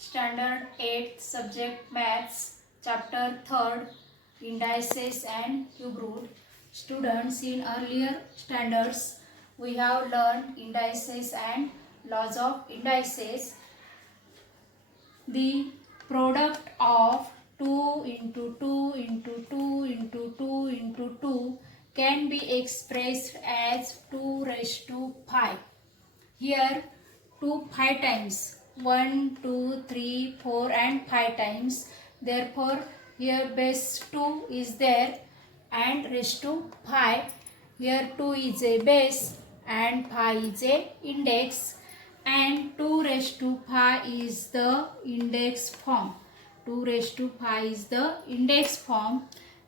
Standard 8 Subject Maths, Chapter 3rd, Indices and Cube Root. Students, in earlier standards, we have learned indices and laws of indices. The product of 2 into 2 into 2 into 2 into 2 can be expressed as 2 raised to 5. Here 2 5 times, 1, 2, 3, 4 and 5 times. Therefore, here base 2 is there and raised to 5. Here 2 is a base and 5 is a index, and 2 raised to 5 is the index form. 2 raised to 5 is the index form.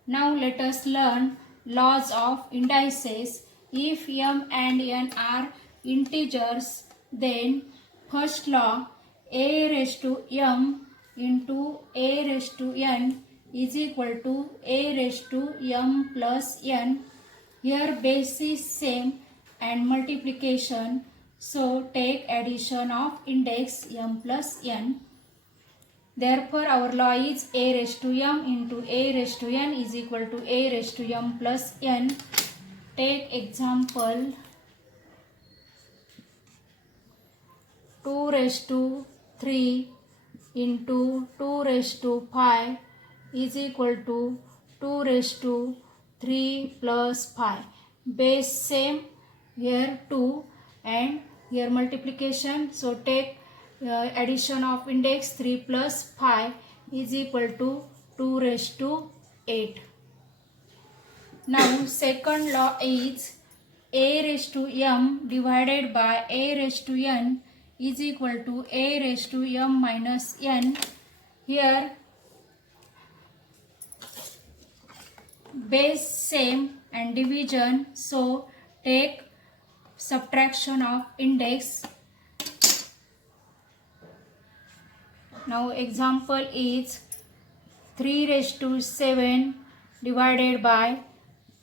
Now let us learn laws of indices. If m and n are integers, then first law, a raised to m into a raised to n is equal to a raised to m plus n. Here base is same and multiplication, so take addition of index m plus n. Therefore, our law is a raised to m into a raised to n is equal to a raised to m plus n. Take example 2 raised to 3 into 2 raised to 5 is equal to 2 raised to 3 plus 5. Base same, here 2 and here multiplication, so take addition of index 3 plus 5 is equal to 2 raised to 8. Now second law is a raised to m divided by a raised to n is equal to a raised to m minus n. Here base same and division, so take subtraction of index. Now example is 3 raised to 7 divided by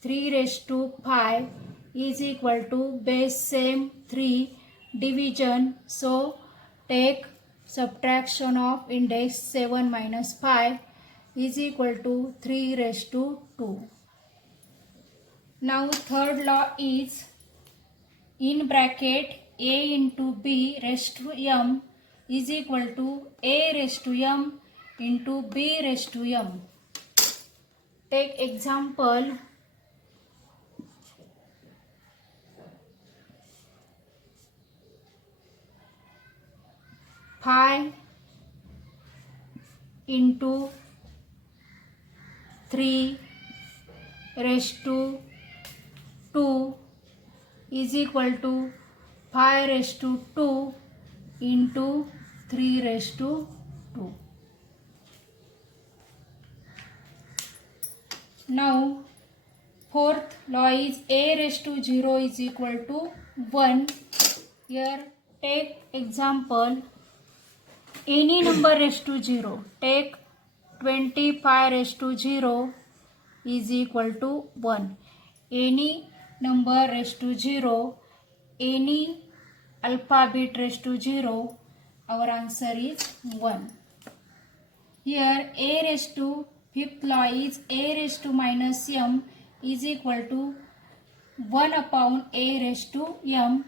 3 raised to 5 is equal to base same 3 division, so take subtraction of index 7 minus 5 is equal to 3 raised to 2. Now third law is in bracket a into b raised to m is equal to a raised to m into b raised to m. Take example 5 into 3 raised to 2 is equal to 5 raised to 2 into 3 raised to 2. Now fourth law is a raised to 0 is equal to 1. Here take example any number raised to 0. Take 25 raised to 0 is equal to 1. Any number raised to 0, any alphabet raised to 0, our answer is 1. Here a raised to fifth law is a raised to minus m is equal to 1 upon a raised to m.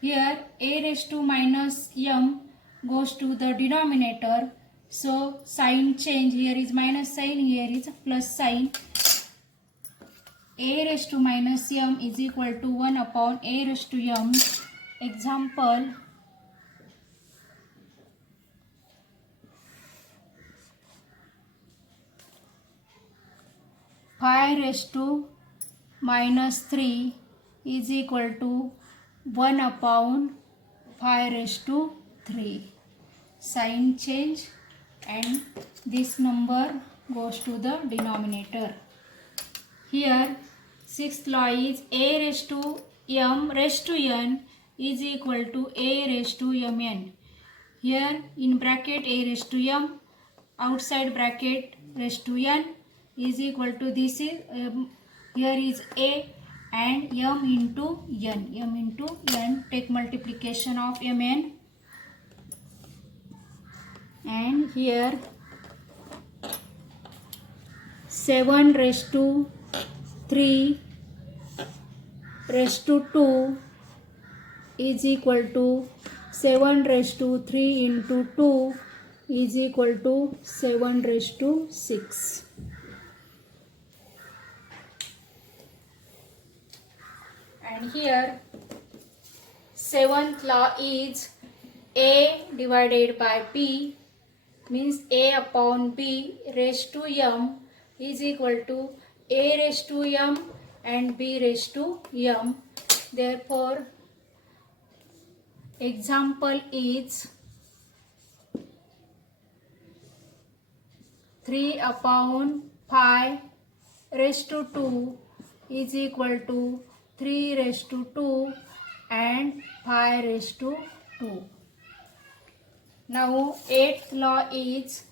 Here a raised to minus m goes to the denominator, so sign change, here is minus sign, here is plus sign. A raised to minus m is equal to 1 upon a raised to m. Example 5 raised to minus 3 is equal to 1 upon 5 raised to 3. Sign change and this number goes to the denominator. Here sixth law is a raised to m raised to n is equal to a raised to mn. Here in bracket a raised to m, outside bracket raised to n is equal to this is here is a and m into n. M into n, take multiplication of mn and and here 7 raised to 3 raised to 2 is equal to 7 raised to 3 into 2 is equal to 7 raised to 6. And here 7th law is A divided by B, means A upon B raised to m is equal to A raised to m and B raised to m. Therefore, example is 3 upon 5 raised to 2 is equal to 3 raised to 2 and 5 raised to 2. Now 8th law is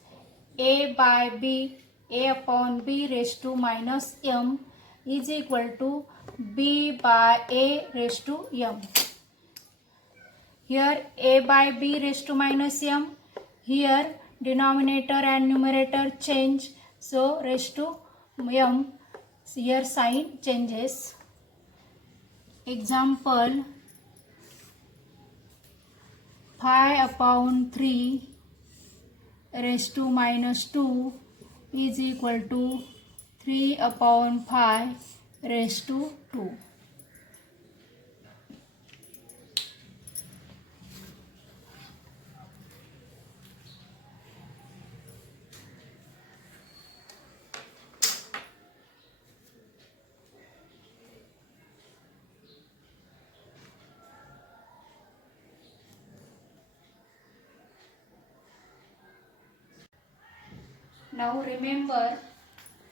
A by B, A upon B raised to minus m is equal to B by A raised to m. Here A by B raised to minus m, here denominator and numerator change, so raised to m, here sign changes. Example 5 upon 3 raised to minus 2 is equal to 3 upon 5 raised to 2. Now remember,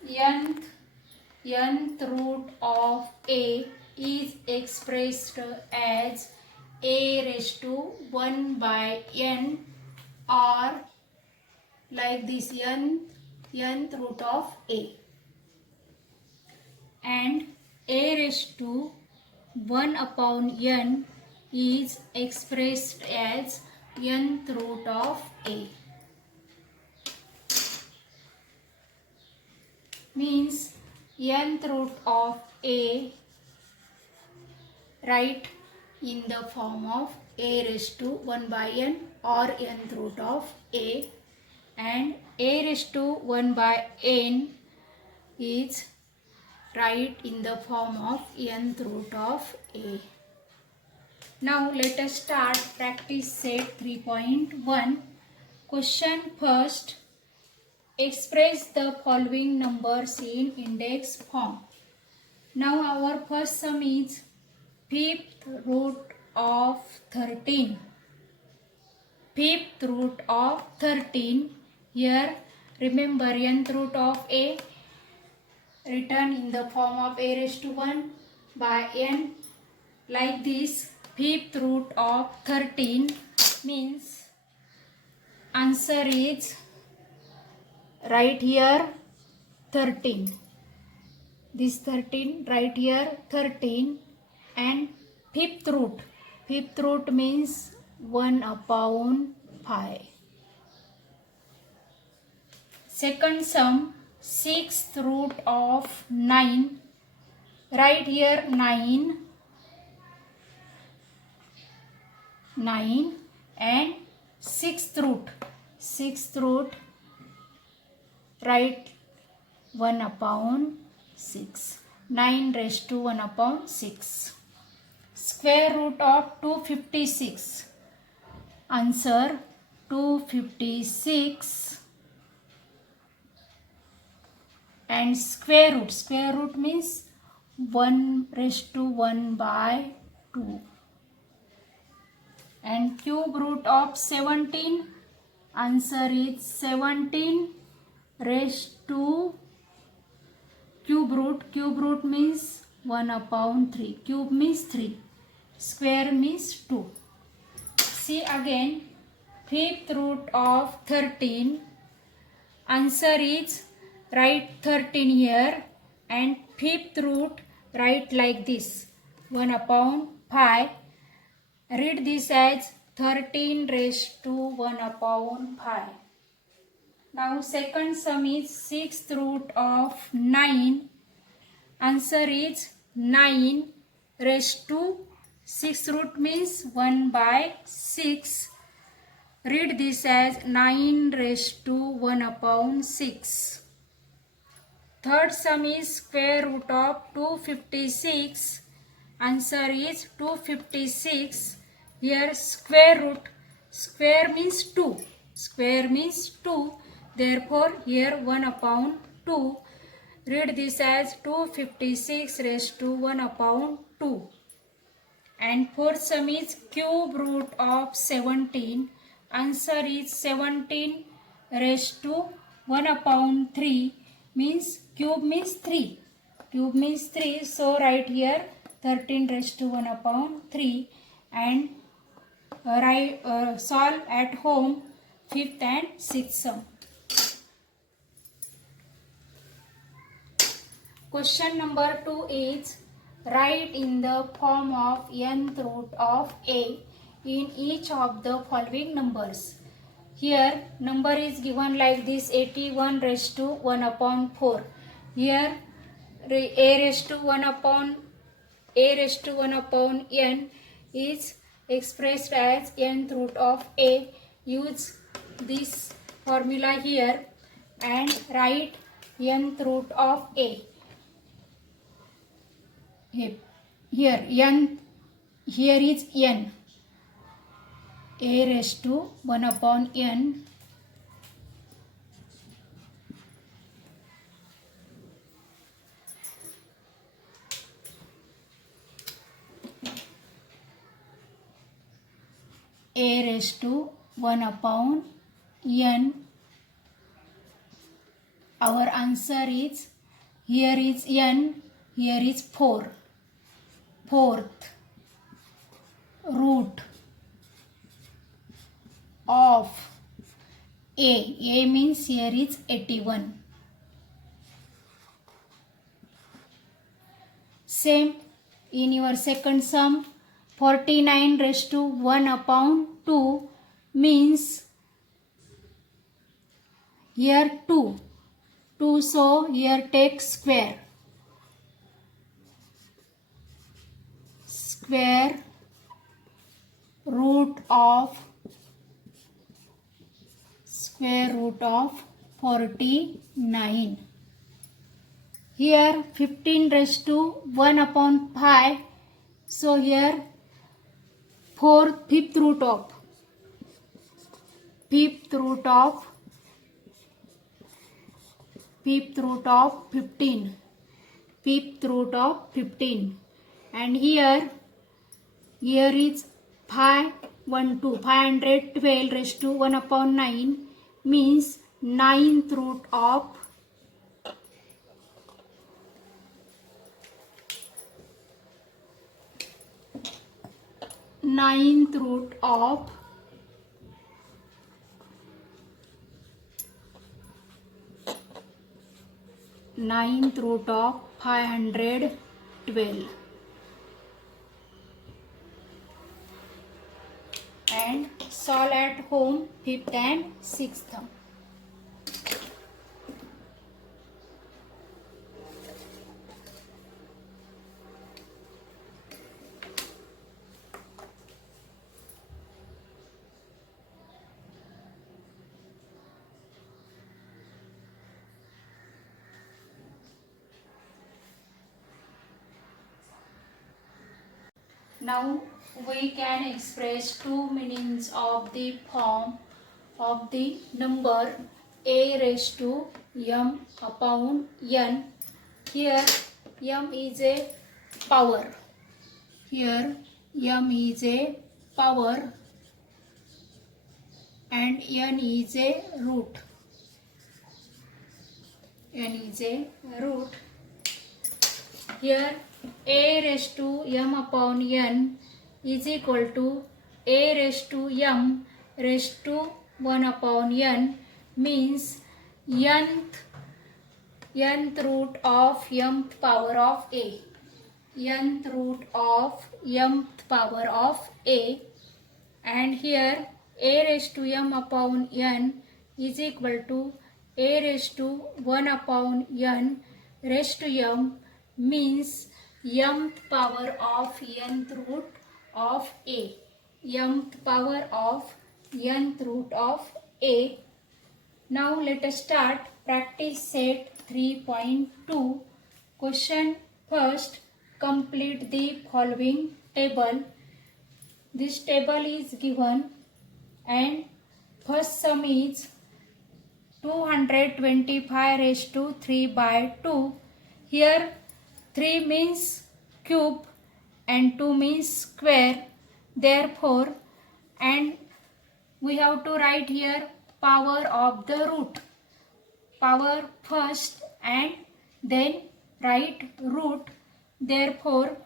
nth root of A is expressed as A raised to 1 by n, or like this nth root of A, and A raised to 1 upon n is expressed as nth root of A. Means nth root of A write in the form of A raised to 1 by n or nth root of A, and A raised to 1 by n is write in the form of nth root of A. Now let us start practice set 3.1. Question first. Express the following numbers in index form. Now our first sum is 5th root of 13. 5th root of 13. Here remember nth root of A written in the form of A raised to 1 by n, like this. 5th root of 13 means answer is right here 13. This 13 right here 13, and 5th root. 5th root means 1 upon 5. Second sum, 6th root of 9. Right here 9 and 6th root. 6th root write 1 upon 6. 9 raised to 1 upon 6. Square root of 256. Answer 256. And square root. Square root means 1 raised to 1 by 2. And cube root of 17. Answer is 17 raised to cube root. Cube root means 1 upon 3. Cube means 3. Square means 2. See again, 5th root of 13. Answer is write 13 here, and 5th root write like this 1 upon 5. Read this as 13 raised to 1 upon 5. Now second sum is 6th root of 9. Answer is 9 raised to 6th root means 1 by 6. Read this as 9 raised to 1 upon 6. Third sum is square root of 256. Answer is 256. Here square means 2. Square means 2. Therefore here 1 upon 2. Read this as 256 raised to 1 upon 2. And fourth sum is cube root of 17. Answer is 17 raised to 1 upon 3 means cube means 3. Cube means 3. So write here 13 raised to 1 upon 3 and solve at home fifth and sixth sum. Question number 2 is write in the form of nth root of a in each of the following numbers. Here number is given like this 81 raised to 1 upon 4. Here a raised to 1 upon n is expressed as nth root of a. Use this formula here and write nth root of a. Here is n. A raised to 1 upon n a raised to 1 upon n. Our answer is here is n, here is 4. Fourth root of a. A means here is 81. Same in your second sum 49 raised to 1 upon 2 means here 2. So here take square. Square root of 49. Here 15 raised to 1 upon 5. So here fifth root of 15. Fifth root of 15. And here is 512 raised to 1 upon 9 means 9th root of 512 and solve at home fifth and sixth sum. Now we can express two meanings of the form of the number a raised to m upon n. Here m is a power. Here m is a power and n is a root. N is a root. Here a raised to m upon n is equal to a raised to m raised to 1 upon n means nth root of mth power of a. Nth root of mth power of a. And here a raised to m upon n is equal to a raised to 1 upon n raised to m means mth power of nth root of a. Mth power of nth root of a. Now let us start practice set 3.2. Question first, complete the following table. This table is given and first sum is 225 raised to 3 by 2. Here 3 means cube and 2 means square. Therefore, and we have to write here power of the root. Power first and then write root. Therefore,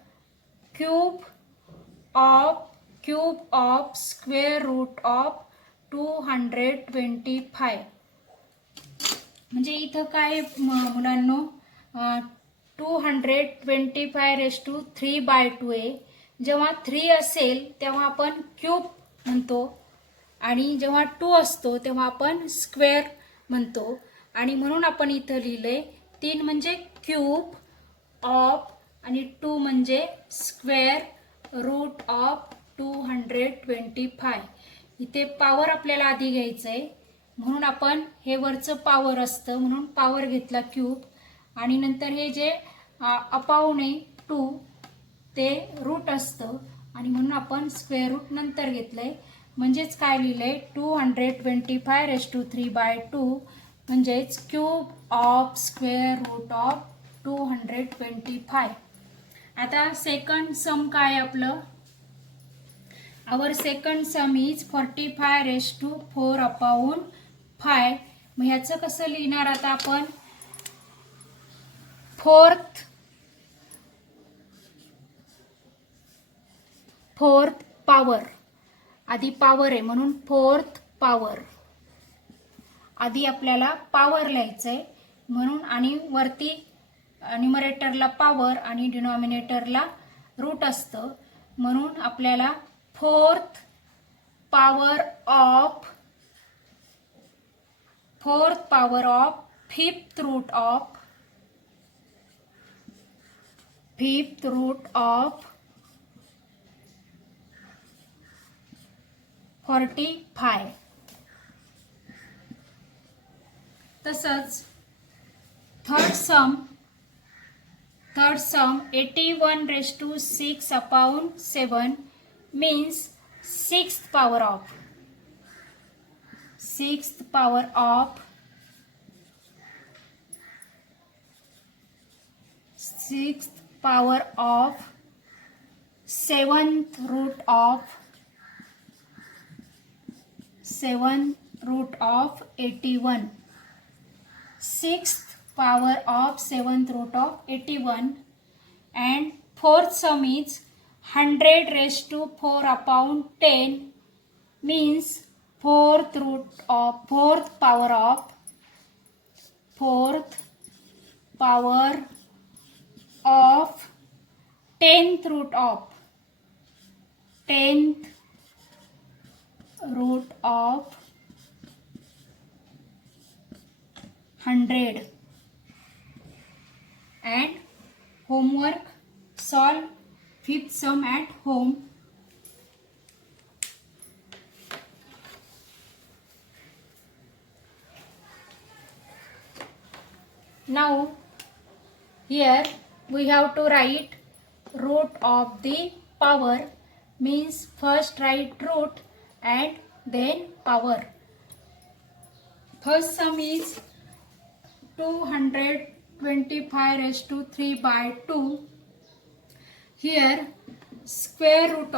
cube of square root of 225. म्हणजे इथं काय मुलांनो 225 raise to 3 by 2 आहे. जेव्हा 3 असेल तेव्हा आपण cube म्हणतो आणि जेव्हा 2 असतो तेव्हा आपण स्क्वेअर म्हणतो. आणि म्हणून आपण इथं लिहिलंय 3 म्हणजे क्यूब ऑफ आणि 2 म्हणजे स्क्वेअर रूट ऑफ 225. इथे पॉवर आपल्याला आधी घ्यायचं आहे म्हणून आपण हे वरचं पॉवर असतं म्हणून पॉवर घेतला क्यूब आणि नंतर हे जे अपाऊन आहे 2 ते रूट असतं आणि म्हणून आपण स्क्वेअर रूट नंतर घेतलंय. म्हणजेच काय लिहिलंय 225 रेस टू 3 बाय 2 म्हणजेच cube of square root of 225. आता सेकंड सम काय आपलं, our second sum is 45 raise to 4 upon 5. मग ह्याचं कसं लिहिणार आता आपण, फोर्थ पॉवर, आधी पॉवर आहे म्हणून फोर्थ पॉवर. आधी आपल्याला पॉवर लिहायचंय म्हणून आणि वरती न्यूमरेटरला पॉवर आणि डिनॉमिनेटरला रूट असतं म्हणून आपल्याला fourth power of fifth root of 45. तसंच third sum 81 raise to 6 upon 7 means sixth power of 7th root of 81. Sixth power of 7th root of 81. And fourth sum is 100 raised to 4 upon 10 means fourth power of 10th root of 100. And homework, solve fifth sum at home. Now here we have to write root of the power, means first write root and then power. First sum is 225 raised to 3 by 2. Here square root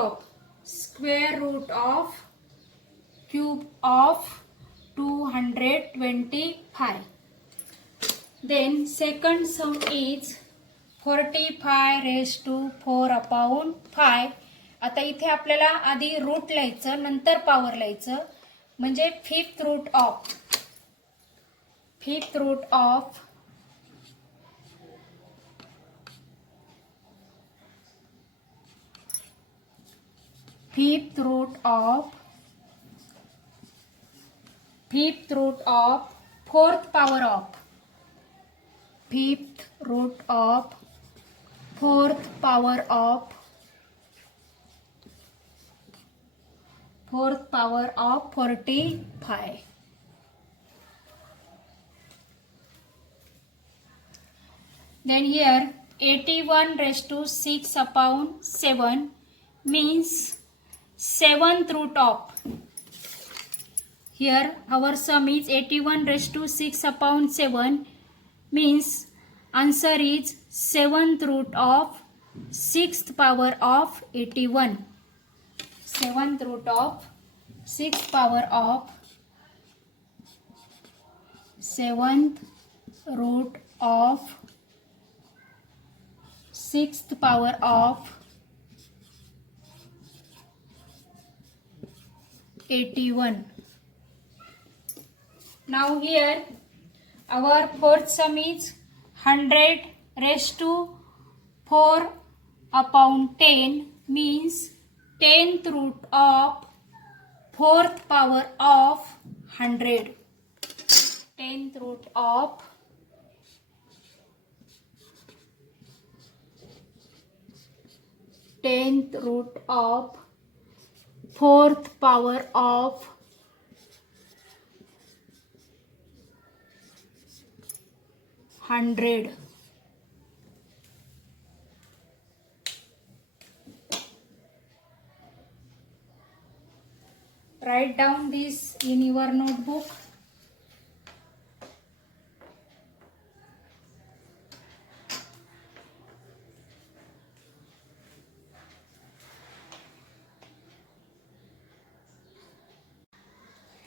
of cube of 225. Then second sum is 45 raised to 4 upon 5. आता इथे आपल्याला आधी root लिहायचं नंतर power लिहायचं म्हणजे fifth root of 4 fourth power of fifth root of fourth power of 45. Then here 81 raised to 6 upon 7 means seventh root of. Here our sum is 81 raised to 6 upon 7 means answer is seventh root of sixth power of 81. Seventh root of sixth power of seventh root of sixth power of 81. Now here our fourth sum is 100 raised to 4 upon 10 means 10th root of fourth power of 100. 10th root of fourth power of 100. Write down this in your notebook.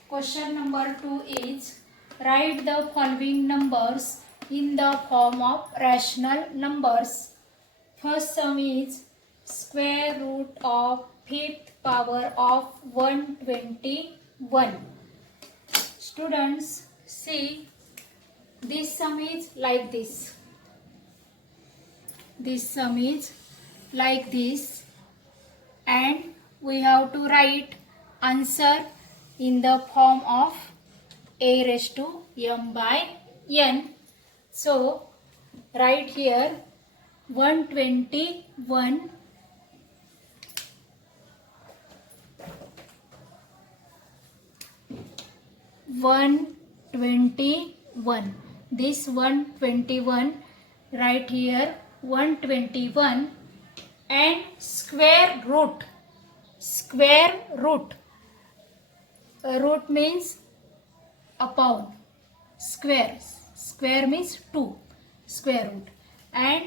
Question number 2 is write the following numbers in the form of rational numbers. First sum is square root of fifth power of 121. Students, see, this sum is like this. This sum is like this, and we have to write answer in the form of a raised to m by n. So, write here 121 This 121, write here 121 and square root. Root means upon. Square means 2. Square root. And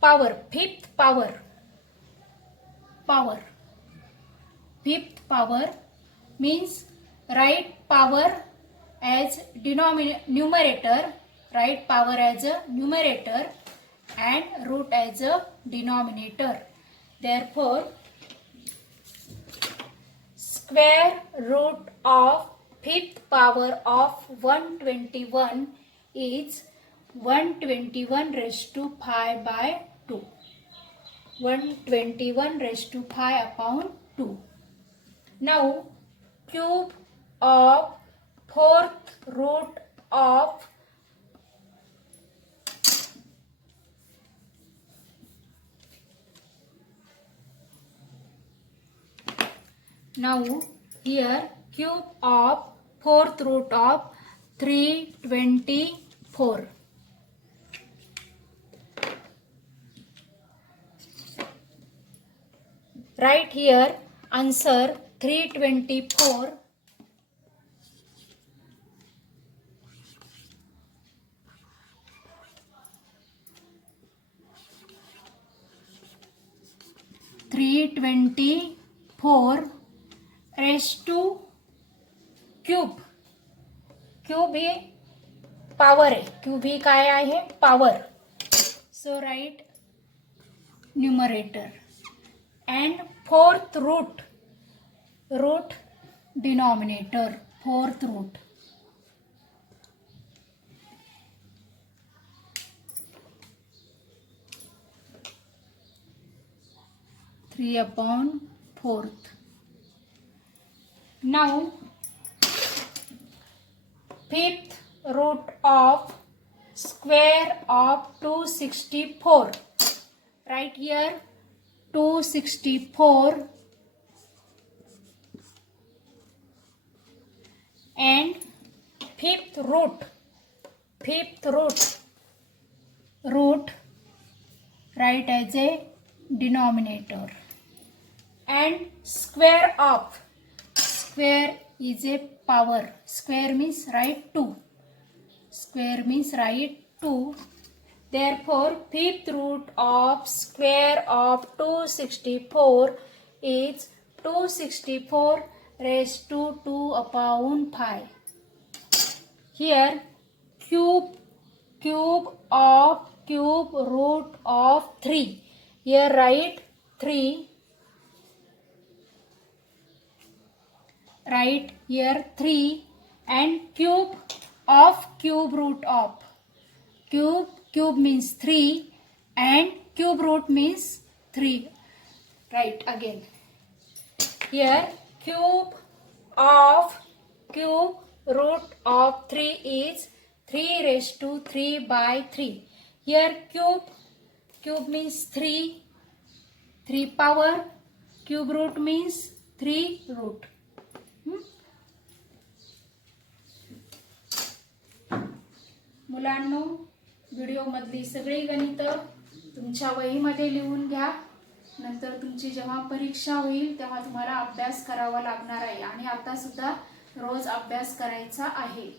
power, fifth power. Fifth power means write power as numerator. Write power as a numerator and root as a denominator. Therefore, square root of fifth power of 121 is 121 raised to 5 by 2. 121 raised to 5 upon 2. Now, cube of fourth root of here cube of fourth root of 324. Write here answer 324. raised to cube. Cube हे power आहे. Cube ही काय आहे? Power. So right numerator and fourth root denominator. Fourth root. Three upon fourth. Now fifth root of square of 264. Right here 264 and fifth root write as a denominator, and square is a power. Square means write 2. Square means write 2. Therefore fifth root of square of 264 is 264 raised to 2 upon 5. Here cube of cube root of 3. Here write 3. Write here 3 and cube of cube root of. Cube means 3 and cube root means 3. Right again. Here cube of cube root of 3 is 3 raised to 3 by 3. Here cube means 3 power, cube root means 3 root. मुलांनो, व्हिडिओमधली सगळी गणितं तुमच्या वहीमध्ये लिहून घ्या. नंतर तुमची जेव्हा परीक्षा होईल तेव्हा तुम्हाला अभ्यास करावा लागणार आहे आणि आता सुद्धा रोज अभ्यास करायचा आहे.